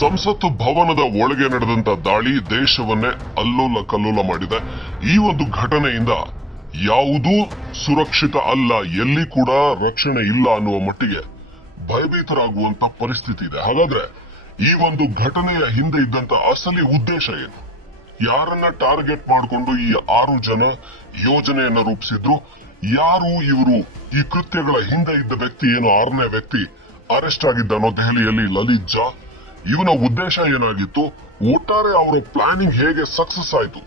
ಸಂಸತ್ತು ಭವನದ ಒಳಗೆ ನಡೆದಂತ ದಾಳಿ ದೇಶವನ್ನೇ ಅಲ್ಲೋಲ ಕಲ್ಲೋಲ ಮಾಡಿದೆ. ಈ ಒಂದು ಘಟನೆಯಿಂದ ಯಾವುದೂ ಸುರಕ್ಷಿತ ಅಲ್ಲ, ಎಲ್ಲಿ ಕೂಡ ರಕ್ಷಣೆ ಇಲ್ಲ ಅನ್ನುವ ಮಟ್ಟಿಗೆ ಭಯಭೀತರಾಗುವಂತ ಪರಿಸ್ಥಿತಿ ಇದೆ. ಹಾಗಾದ್ರೆ ಈ ಒಂದು ಘಟನೆಯ ಹಿಂದೆ ಇದ್ದಂತ ಅಸಲಿ ಉದ್ದೇಶ ಏನು? ಯಾರನ್ನ ಟಾರ್ಗೆಟ್ ಮಾಡಿಕೊಂಡು ಈ ಆರು ಜನ ಯೋಜನೆಯನ್ನ ರೂಪಿಸಿದ್ರು? ಯಾರು ಇವರು ಈ ಕೃತ್ಯಗಳ ಹಿಂದೆ ಇದ್ದ ವ್ಯಕ್ತಿ ಏನು ಆರನೇ ವ್ಯಕ್ತಿ ಅರೆಸ್ಟ್ ಆಗಿದ್ದಾನೋ ದೆಹಲಿಯಲ್ಲಿ ಲಲಿತ್ ಜಾ ಇವನ ಉದ್ದೇಶ ಏನಾಗಿತ್ತು? ಒಟ್ಟಾರೆ ಅವರ ಪ್ಲಾನಿಂಗ್ ಹೇಗೆ ಸಕ್ಸಸ್ ಆಯ್ತು?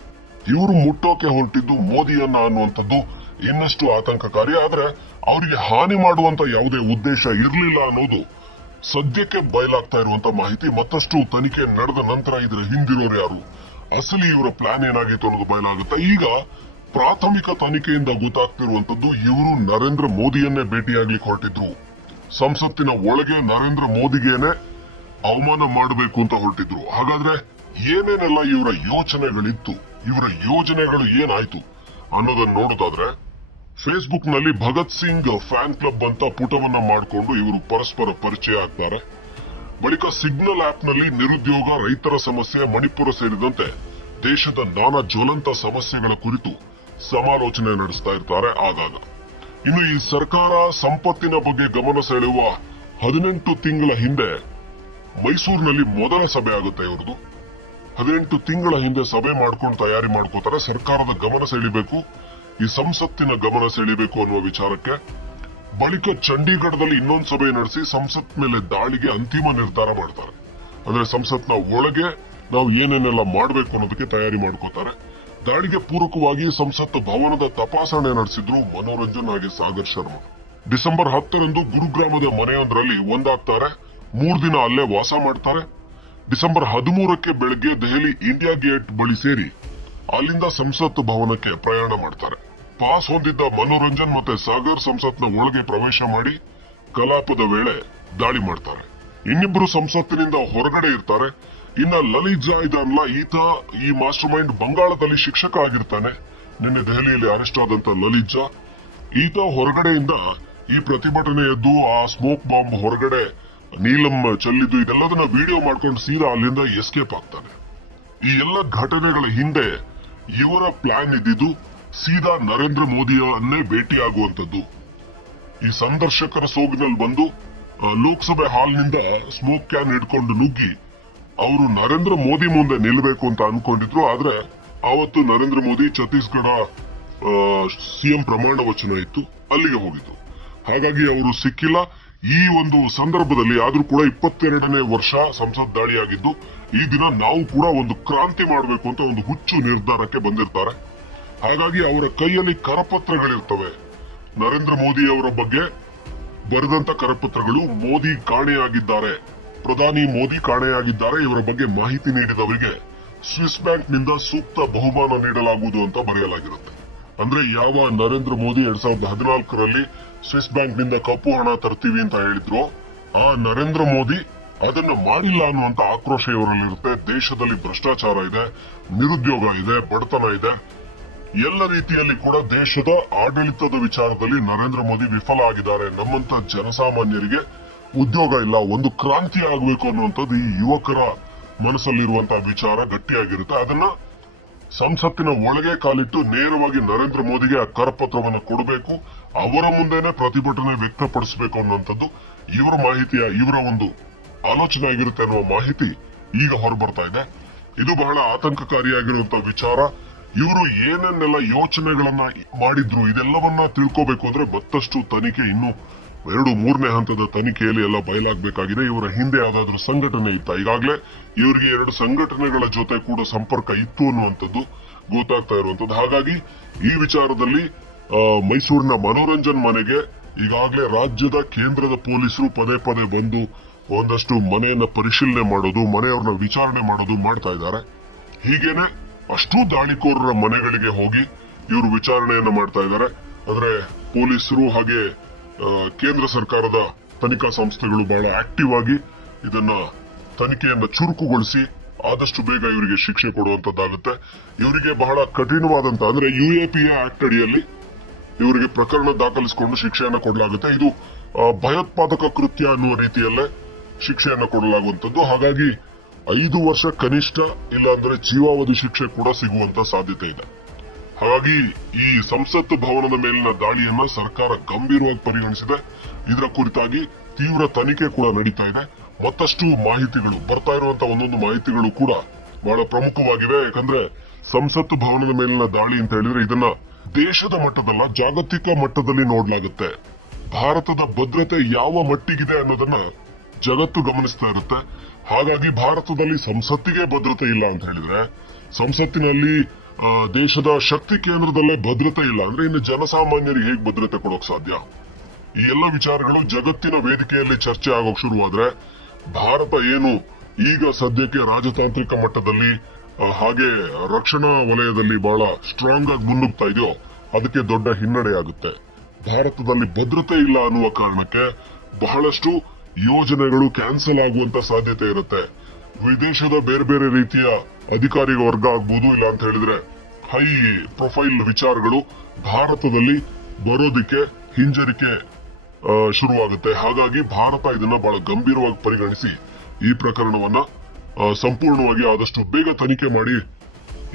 ಇವರು ಮುಟ್ಟೋಕೆ ಹೊರಟಿದ್ದು ಮೋದಿಯನ್ನ ಅನ್ನುವಂಥದ್ದು ಇನ್ನಷ್ಟು ಆತಂಕಕಾರಿ. ಆದ್ರೆ ಅವರಿಗೆ ಹಾನಿ ಮಾಡುವಂತ ಯಾವುದೇ ಉದ್ದೇಶ ಇರಲಿಲ್ಲ ಅನ್ನೋದು ಸದ್ಯಕ್ಕೆ ಬಯಲಾಗ್ತಾ ಇರುವಂತ ಮಾಹಿತಿ. ಮತ್ತಷ್ಟು ತನಿಖೆ ನಡೆದ ನಂತರ ಇದರ ಹಿಂದಿರೋರು ಯಾರು? ಅಸಲಿ ಇವರ ಪ್ಲಾನ್ ಏನಾಗಿತ್ತು ಅನ್ನೋದು ಬಯಲಾಗುತ್ತೆ. ಈಗ ಪ್ರಾಥಮಿಕ ತನಿಖೆಯಿಂದ ಗೊತ್ತಾಗ್ತಿರುವಂತದ್ದು ಇವರು ನರೇಂದ್ರ ಮೋದಿಯನ್ನೇ ಭೇಟಿಯಾಗ್ಲಿಕ್ಕೆ ಹೊರಟಿದ್ರು. ಸಂಸತ್ತಿನ ಒಳಗೆ ನರೇಂದ್ರ ಮೋದಿಗೇನೆ ಅವಮಾನ ಮಾಡಬೇಕು ಅಂತ ಹೊರಟಿದ್ರು. ಹಾಗಾದ್ರೆ ಏನೇನೆಲ್ಲ ಇವರ ಯೋಚನೆಗಳಿತ್ತು? ಇವರ ಯೋಜನೆಗಳು ಏನಾಯ್ತು? ಅನ್ನೋದನ್ನ ನೋಡೋದಾದ್ರೆ ಫೇಸ್ಬುಕ್ನಲ್ಲಿ ಭಗತ್ ಸಿಂಗ್ ಫ್ಯಾನ್ ಕ್ಲಬ್ ಅಂತ ಪುಟವನ್ನ ಮಾಡಿಕೊಂಡು ಇವರು ಪರಸ್ಪರ ಪರಿಚಯ ಆಗ್ತಾರೆ. ಬಳಿಕ ಸಿಗ್ನಲ್ ಆಪ್ನಲ್ಲಿ ನಿರುದ್ಯೋಗ, ರೈತರ ಸಮಸ್ಯೆ, ಮಣಿಪುರ ಸೇರಿದಂತೆ ದೇಶದ ನಾನಾ ಜ್ವಲಂತ ಸಮಸ್ಯೆಗಳ ಕುರಿತು ಸಮಾಲೋಚನೆ ನಡೆಸ್ತಾ ಇರ್ತಾರೆ ಆಗಾಗ. ಇನ್ನು ಈ ಸರ್ಕಾರ ಸಂಪತ್ತಿನ ಬಗ್ಗೆ ಗಮನ ಸೆಳೆಯುವ ಹದಿನೆಂಟು ತಿಂಗಳ ಹಿಂದೆ ಮೈಸೂರಿನಲ್ಲಿ ಮೊದಲ ಸಭೆ ಆಗುತ್ತೆ ಇವ್ರದ್ದು. ಹದಿನೆಂಟು ತಿಂಗಳ ಹಿಂದೆ ಸಭೆ ಮಾಡ್ಕೊಂಡು ತಯಾರಿ ಮಾಡ್ಕೋತಾರೆ, ಸರ್ಕಾರದ ಗಮನ ಸೆಳಿಬೇಕು, ಈ ಸಂಸತ್ತಿನ ಗಮನ ಸೆಳಿಬೇಕು ಅನ್ನುವ ವಿಚಾರಕ್ಕೆ. ಬಳಿಕ ಚಂಡೀಗಢದಲ್ಲಿ ಇನ್ನೊಂದು ಸಭೆ ನಡೆಸಿ ಸಂಸತ್ ಮೇಲೆ ದಾಳಿಗೆ ಅಂತಿಮ ನಿರ್ಧಾರ ಮಾಡ್ತಾರೆ. ಅಂದ್ರೆ ಸಂಸತ್ನ ಒಳಗೆ ನಾವು ಏನೇನೆಲ್ಲ ಮಾಡಬೇಕು ಅನ್ನೋದಕ್ಕೆ ತಯಾರಿ ಮಾಡ್ಕೋತಾರೆ. ದಾಳಿಗೆ ಪೂರಕವಾಗಿ ಸಂಸತ್ ಭವನದ ತಪಾಸಣೆ ನಡೆಸಿದ್ರು ಮನೋರಂಜನ್ ಹಾಗೆ ಸಾಗರ್ ಶರ್ಮಾ. ಡಿಸೆಂಬರ್ ಹತ್ತರಂದು ಗುರುಗ್ರಾಮದ ಮನೆಯೊಂದರಲ್ಲಿ ಒಂದಾಗ್ತಾರೆ. ಮೂರ್ ದಿನ ಅಲ್ಲೇ ವಾಸ ಮಾಡ್ತಾರೆ. ಡಿಸೆಂಬರ್ ಹದಿಮೂರಕ್ಕೆ ಬೆಳಗ್ಗೆ ದೆಹಲಿ ಇಂಡಿಯಾ ಗೇಟ್ ಬಳಿ ಸೇರಿ ಅಲ್ಲಿಂದ ಸಂಸತ್ ಭವನಕ್ಕೆ ಪ್ರಯಾಣ ಮಾಡ್ತಾರೆ. ಪಾಸ್ ಹೊಂದಿದ್ದ ಮನೋರಂಜನ್ ಮತ್ತೆ ಸಾಗರ್ ಸಂಸತ್ನ ಒಳಗೆ ಪ್ರವೇಶ ಮಾಡಿ ಕಲಾಪದ ವೇಳೆ ದಾಳಿ ಮಾಡ್ತಾರೆ. ಇನ್ನಿಬ್ರು ಸಂಸತ್ತಿನಿಂದ ಹೊರಗಡೆ ಇರ್ತಾರೆ. ಇನ್ನ ಲಲಿತ್ ಜಾ ಈತ ಈ ಮಾಸ್ಟರ್ ಮೈಂಡ್ ಬಂಗಾಳದಲ್ಲಿ ಶಿಕ್ಷಕ ಆಗಿರ್ತಾನೆ. ನಿನ್ನೆ ದೆಹಲಿಯಲ್ಲಿ ಅರೆಸ್ಟ್ ಆದಂತ ಲಲಿತ್ ಜಾ. ಈತ ಹೊರಗಡೆಯಿಂದ ಈ ಪ್ರತಿಭಟನೆ ಎದ್ದು ಆ ಸ್ಮೋಕ್ ಬಾಂಬ್ ಹೊರಗಡೆ ನೀಲಂ ಚಲ್ಲಿದ್ದು ಇದೆಲ್ಲದನ್ನ ವಿಡಿಯೋ ಮಾಡ್ಕೊಂಡು ಸೀದಾ ಅಲ್ಲಿಂದ ಎಸ್ಕೇಪ್ ಆಗ್ತಾನೆ. ಈ ಎಲ್ಲ ಘಟನೆಗಳ ಹಿಂದೆ ಇವರ ಪ್ಲಾನ್ ಇದ್ದಿದ್ದು ಸೀದಾ ನರೇಂದ್ರ ಮೋದಿಯವನ್ನೇ ಭೇಟಿ ಆಗುವಂತದ್ದು ಈ ಸಂದರ್ಶಕರ ಸೋಗಿನಲ್ಲಿ ಬಂದು ಲೋಕಸಭೆ ಲೋಕಸಭೆ ಹಾಲ್ನಿಂದ ಸ್ಮೋಕ್ ಕ್ಯಾನ್ ಹಿಡ್ಕೊಂಡು ನುಗ್ಗಿ ಅವರು ನರೇಂದ್ರ ಮೋದಿ ಮುಂದೆ ನಿಲ್ಲಬೇಕು ಅಂತ ಅನ್ಕೊಂಡಿದ್ರು. ಆದ್ರೆ ಆವತ್ತು ನರೇಂದ್ರ ಮೋದಿ ಛತ್ತೀಸ್ಗಢ ಸಿಎಂ ಪ್ರಮಾಣ ವಚನ ಇತ್ತು, ಅಲ್ಲಿಗೆ ಹೋಗಿದ್ರು ಹಾಗಾಗಿ ಅವರು ಸಿಕ್ಕಿಲ್ಲ. ಈ ಒಂದು ಸಂದರ್ಭದಲ್ಲಿ ಆದ್ರೂ ಕೂಡ ಇಪ್ಪತ್ತೆರಡನೇ ವರ್ಷ ಸಂಸತ್ ದಾಳಿಯಾಗಿದ್ದು, ಈ ದಿನ ನಾವು ಕೂಡ ಒಂದು ಕ್ರಾಂತಿ ಮಾಡಬೇಕು ಅಂತ ಒಂದು ಹುಚ್ಚು ನಿರ್ಧಾರಕ್ಕೆ ಬಂದಿರ್ತಾರೆ. ಹಾಗಾಗಿ ಅವರ ಕೈಯಲ್ಲಿ ಕರಪತ್ರಗಳಿರ್ತವೆ. ನರೇಂದ್ರ ಮೋದಿ ಅವರ ಬಗ್ಗೆ ಬರೆದಂತ ಕರಪತ್ರಗಳು ಮೋದಿ ಕಾಣೆಯಾಗಿದ್ದಾರೆ. ಪ್ರಧಾನಿ ಮೋದಿ ಕಾಣೆಯಾಗಿದ್ದಾರೆ, ಇವರ ಬಗ್ಗೆ ಮಾಹಿತಿ ನೀಡಿದವರಿಗೆ ಸ್ವಿಸ್ ಬ್ಯಾಂಕ್ನಿಂದ ಸೂಕ್ತ ಬಹುಮಾನ ನೀಡಲಾಗುವುದು ಅಂತ ಬರೆಯಲಾಗಿರುತ್ತೆ. ಅಂದ್ರೆ ಯಾವ ನರೇಂದ್ರ ಮೋದಿ ಎರಡ್ ಸಾವಿರದ ಹದಿನಾಲ್ಕರಲ್ಲಿ ಸ್ವಿಸ್ ಬ್ಯಾಂಕ್ನಿಂದ ಕಪ್ಪು ಹಣ ತರ್ತೀವಿ ಅಂತ ಹೇಳಿದ್ರು. ಆ ನರೇಂದ್ರ ಮೋದಿ ಅದನ್ನ ಮಾಡಿಲ್ಲ ಅನ್ನುವಂತ ಆಕ್ರೋಶ ಇವರಲ್ಲಿರುತ್ತೆ. ದೇಶದಲ್ಲಿ ಭ್ರಷ್ಟಾಚಾರ ಇದೆ, ನಿರುದ್ಯೋಗ ಇದೆ, ಬಡತನ ಇದೆ. ಎಲ್ಲ ರೀತಿಯಲ್ಲಿ ಕೂಡ ದೇಶದ ಆಡಳಿತದ ವಿಚಾರದಲ್ಲಿ ನರೇಂದ್ರ ಮೋದಿ ವಿಫಲ ಆಗಿದ್ದಾರೆ. ನಮ್ಮಂತ ಜನಸಾಮಾನ್ಯರಿಗೆ ಉದ್ಯೋಗ ಇಲ್ಲ, ಒಂದು ಕ್ರಾಂತಿ ಆಗಬೇಕು ಅನ್ನುವಂಥದ್ದು ಈ ಯುವಕರ ಮನಸ್ಸಲ್ಲಿರುವಂತಹ ವಿಚಾರ ಗಟ್ಟಿಯಾಗಿರುತ್ತೆ. ಅದನ್ನ ಸಂಸತ್ತಿನ ಒಳಗೆ ಕಾಲಿಟ್ಟು ನೇರವಾಗಿ ನರೇಂದ್ರ ಮೋದಿಗೆ ಆ ಕರಪತ್ರವನ್ನು ಕೊಡಬೇಕು. ಅವರ ಮುಂದೆನೆ ಪ್ರತಿಭಟನೆ ವ್ಯಕ್ತಪಡಿಸಬೇಕು ಅನ್ನುವಂಥದ್ದು ಇವರ ಮಾಹಿತಿಯ, ಇವರ ಒಂದು ಆಲೋಚನೆ ಆಗಿರುತ್ತೆ ಅನ್ನುವ ಮಾಹಿತಿ ಈಗ ಹೊರಬರ್ತಾ ಇದೆ. ಇದು ಬಹಳ ಆತಂಕಕಾರಿಯಾಗಿರುವಂತಹ ವಿಚಾರ. ಇವರು ಏನೇನೆಲ್ಲ ಯೋಚನೆಗಳನ್ನ ಮಾಡಿದ್ರು ಇದೆಲ್ಲವನ್ನ ತಿಳ್ಕೋಬೇಕು ಅಂದ್ರೆ ಮತ್ತಷ್ಟು ತನಿಖೆ ಇನ್ನು ಎರಡು ಮೂರನೇ ಹಂತದ ತನಿಖೆಯಲ್ಲಿ ಎಲ್ಲ ಬಯಲಾಗಬೇಕಾಗಿದೆ. ಇವರ ಹಿಂದೆ ಯಾವ್ದಾದ್ರು ಸಂಘಟನೆ ಇತ್ತ? ಈಗಾಗಲೇ ಇವರಿಗೆ ಎರಡು ಸಂಘಟನೆಗಳ ಜೊತೆ ಕೂಡ ಸಂಪರ್ಕ ಇತ್ತು ಅನ್ನುವಂಥದ್ದು ಗೊತ್ತಾಗ್ತಾ ಇರುವಂತದ್ದು ಹಾಗಾಗಿ ಈ ವಿಚಾರದಲ್ಲಿ ಮೈಸೂರಿನ ಮನೋರಂಜನ್ ಮನೆಗೆ ಈಗಾಗಲೇ ರಾಜ್ಯದ ಕೇಂದ್ರದ ಪೊಲೀಸರು ಪದೇ ಪದೇ ಬಂದು ಒಂದಷ್ಟು ಮನೆಯನ್ನ ಪರಿಶೀಲನೆ ಮಾಡೋದು, ಮನೆಯವ್ರನ್ನ ವಿಚಾರಣೆ ಮಾಡೋದು ಮಾಡ್ತಾ ಇದ್ದಾರೆ. ಹೀಗೇನೆ ಅಷ್ಟೂ ದಾಳಿಕೋರರ ಮನೆಗಳಿಗೆ ಹೋಗಿ ಇವರು ವಿಚಾರಣೆಯನ್ನ ಮಾಡ್ತಾ ಇದ್ದಾರೆ. ಅಂದ್ರೆ ಪೊಲೀಸರು ಹಾಗೆ ಕೇಂದ್ರ ಸರ್ಕಾರದ ತನಿಖಾ ಸಂಸ್ಥೆಗಳು ಬಹಳ ಆಕ್ಟಿವ್ ಆಗಿ ಇದನ್ನ ತನಿಖೆಯನ್ನ ಚುರುಕುಗೊಳಿಸಿ ಆದಷ್ಟು ಬೇಗ ಇವರಿಗೆ ಶಿಕ್ಷೆ ಕೊಡುವಂತದ್ದಾಗುತ್ತೆ. ಇವರಿಗೆ ಬಹಳ ಕಠಿಣವಾದಂತ, ಅಂದ್ರೆ ಯುಎಪಿಎ ಆಕ್ಟ್ ಅಡಿಯಲ್ಲಿ ಇವರಿಗೆ ಪ್ರಕರಣ ದಾಖಲಿಸಿಕೊಂಡು ಶಿಕ್ಷೆಯನ್ನ ಕೊಡಲಾಗುತ್ತೆ. ಇದು ಭಯೋತ್ಪಾದಕ ಕೃತ್ಯ ಅನ್ನುವ ರೀತಿಯಲ್ಲೇ ಶಿಕ್ಷೆಯನ್ನ ಕೊಡಲಾಗುವಂತದ್ದು ಹಾಗಾಗಿ ಐದು ವರ್ಷ ಕನಿಷ್ಠ ಇಲ್ಲಾಂದ್ರೆ ಜೀವಾವಧಿ ಶಿಕ್ಷೆ ಕೂಡ ಸಿಗುವಂತ ಸಾಧ್ಯತೆ ಇದೆ. ಹಾಗಾಗಿ ಈ ಸಂಸತ್ ಭವನದ ಮೇಲಿನ ದಾಳಿಯನ್ನ ಸರ್ಕಾರ ಗಂಭೀರವಾಗಿ ಪರಿಗಣಿಸಿದೆ. ಇದರ ಕುರಿತಾಗಿ ತೀವ್ರ ತನಿಖೆ ಕೂಡ ನಡೀತಾ ಇದೆ. ಮತ್ತಷ್ಟು ಮಾಹಿತಿಗಳು, ಬರ್ತಾ ಇರುವಂತಹ ಒಂದೊಂದು ಮಾಹಿತಿಗಳು ಕೂಡ ಬಹಳ ಪ್ರಮುಖವಾಗಿವೆ. ಯಾಕಂದ್ರೆ ಸಂಸತ್ ಭವನದ ಮೇಲಿನ ದಾಳಿ ಅಂತ ಹೇಳಿದ್ರೆ ಇದನ್ನ ದೇಶದ ಮಟ್ಟದಲ್ಲ ಜಾಗತಿಕ ಮಟ್ಟದಲ್ಲಿ ನೋಡ್ಲಾಗುತ್ತೆ. ಭಾರತದ ಭದ್ರತೆ ಯಾವ ಮಟ್ಟಿಗಿದೆ ಅನ್ನೋದನ್ನ ಜಗತ್ತು ಗಮನಿಸ್ತಾ ಇರುತ್ತೆ. ಹಾಗಾಗಿ ಭಾರತದಲ್ಲಿ ಸಂಸತ್ತಿಗೆ ಭದ್ರತೆ ಇಲ್ಲ ಅಂತ ಹೇಳಿದ್ರೆ, ಸಂಸತ್ತಿನಲ್ಲಿ ದೇಶದ ಶಕ್ತಿ ಕೇಂದ್ರದಲ್ಲೇ ಭದ್ರತೆ ಇಲ್ಲ ಅಂದ್ರೆ ಇನ್ನು ಜನಸಾಮಾನ್ಯರಿಗೆ ಹೇಗೆ ಭದ್ರತೆ ಕೊಡೋಕ್ ಸಾಧ್ಯ? ಈ ಎಲ್ಲ ವಿಚಾರಗಳು ಜಗತ್ತಿನ ವೇದಿಕೆಯಲ್ಲಿ ಚರ್ಚೆ ಆಗೋಕ್ ಶುರುವಾದ್ರೆ, ಭಾರತ ಏನು ಈಗ ಸದ್ಯಕ್ಕೆ ರಾಜತಾಂತ್ರಿಕ ಮಟ್ಟದಲ್ಲಿ ಹಾಗೆ ರಕ್ಷಣಾ ವಲಯದಲ್ಲಿ ಬಹಳ ಸ್ಟ್ರಾಂಗ್ ಆಗಿ ಮುನ್ನುಗ್ತಾ ಇದೆಯೋ, ಅದಕ್ಕೆ ದೊಡ್ಡ ಹಿನ್ನಡೆ ಆಗುತ್ತೆ. ಭಾರತದಲ್ಲಿ ಭದ್ರತೆ ಇಲ್ಲ ಅನ್ನುವ ಕಾರಣಕ್ಕೆ ಬಹಳಷ್ಟು ಯೋಜನೆಗಳು ಕ್ಯಾನ್ಸಲ್ ಆಗುವಂತ ಸಾಧ್ಯತೆ ಇರುತ್ತೆ. ವಿದೇಶದ ಬೇರೆ ಬೇರೆ ರೀತಿಯ ಅಧಿಕಾರಿ ವರ್ಗ ಆಗ್ಬೋದು, ಇಲ್ಲ ಅಂತ ಹೇಳಿದ್ರೆ ಹೈ ಪ್ರೊಫೈಲ್ ವಿಚಾರಗಳು ಭಾರತದಲ್ಲಿ ಬರೋದಿಕ್ಕೆ ಹಿಂಜರಿಕೆ ಶುರುವಾಗುತ್ತೆ. ಹಾಗಾಗಿ ಭಾರತ ಇದನ್ನ ಬಹಳ ಗಂಭೀರವಾಗಿ ಪರಿಗಣಿಸಿ ಈ ಪ್ರಕರಣವನ್ನ ಸಂಪೂರ್ಣವಾಗಿ ಆದಷ್ಟು ಬೇಗ ತನಿಖೆ ಮಾಡಿ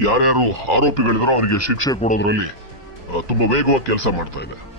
ಯಾರ್ಯಾರು ಆರೋಪಿಗಳಿದ್ರೋ ಅವರಿಗೆ ಶಿಕ್ಷೆ ಕೊಡೋದ್ರಲ್ಲಿ ತುಂಬಾ ವೇಗವಾಗಿ ಕೆಲಸ ಮಾಡ್ತಾ ಇದೆ.